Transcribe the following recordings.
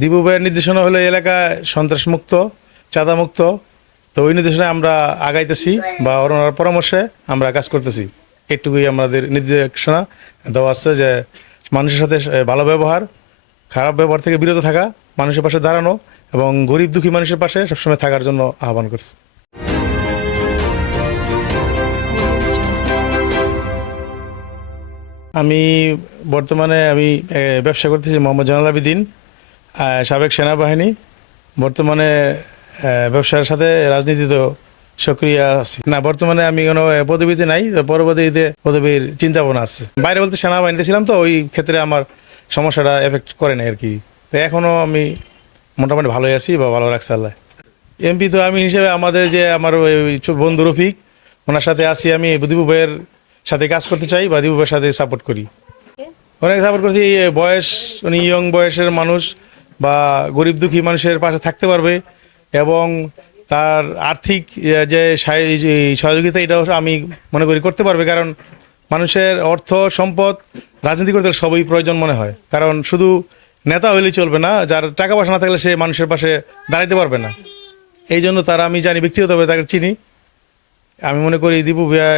দিবু ভাইয়ের নির্দেশনা হলো এই এলাকায় সন্ত্রাসমুক্ত, চাঁদামুক্ত। তো ওই নির্দেশনায় আমরা আগাইতেছি বা ওনার পরামর্শে আমরা কাজ করতেছি। একটুকুই আমাদের নির্দেশনা দেওয়া আছে যে মানুষের সাথে ভালো ব্যবহার, খারাপ ব্যবহার থেকে বিরত থাকা, মানুষের পাশে দাঁড়ানো এবং গরিব দুঃখী মানুষের পাশে সবসময় থাকার জন্য আহ্বান করছে। আমি বর্তমানে আমি ব্যবসা করতেছি মোহাম্মদ জানাল আবিদিন। সাবেক সেনাবাহিনী বর্তমানে ব্যবসার সাথে রাজনীতিতেও সক্রিয় আছি। না বর্তমানে আমি কোনো পদবীতে নাই তো পরবর্তীতে পদবীর চিন্তা ভাবনা আছে। বাইরে বলতে সেনাবাহিনীতে ছিলাম তো ওই ক্ষেত্রে আমার সমস্যাটা এফেক্ট করে না আর কি। তো এখনও আমি মোটামুটি ভালোই আছি বা ভালো রাখছে আল্লাহ। এমপি তো আমি হিসেবে আমাদের যে আমার ওই বন্ধু রফিক ওনার সাথে আছি আমি দিবু ভাইয়ের সাথে কাজ করতে চাই বা দিবু ভাইয়ের সাথে সাপোর্ট করি। অনেক সাপোর্ট করছি বয়স উনি ইয়ং বয়সের মানুষ বা গরিব দুঃখী মানুষের পাশে থাকতে পারবে এবং তার আর্থিক যে সহযোগিতা এটাও আমি মনে করি করতে পারবে। কারণ মানুষের অর্থ, সম্পদ, রাজনীতি করতে সবই প্রয়োজন মনে হয়। কারণ শুধু নেতা হইলেই চলবে না, যার টাকা পয়সা না থাকলে সে মানুষের পাশে দাঁড়াইতে পারবে না। এই জন্য তারা, আমি জানি ব্যক্তিগতভাবে তাকে চিনি। আমি মনে করি দীপু ভাইয়া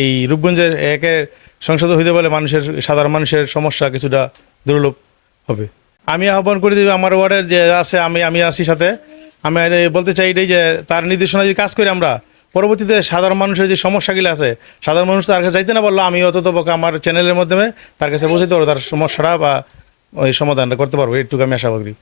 এই রূপগঞ্জের একের সংসদ হইতে বলে মানুষের, সাধারণ মানুষের সমস্যা কিছুটা দুর্লভ হবে। আমি আহ্বান করে দিবি আমার ওয়ার্ডের যে আছে, আমি আমি আছি সাথে। আমি বলতে চাই এটাই যে, তার নির্দেশনা যদি কাজ করি আমরা, পরবর্তীতে সাধারণ মানুষের যে সমস্যাগুলো আছে, সাধারণ মানুষ তার কাছে যাইতে না বলল আমি অত পক্ষে আমার চ্যানেলের মাধ্যমে তার কাছে পৌঁছাতে পারব, তার সমস্যাটা বা ওই সমাধানটা করতে পারব এটুকু আমি আশা করি।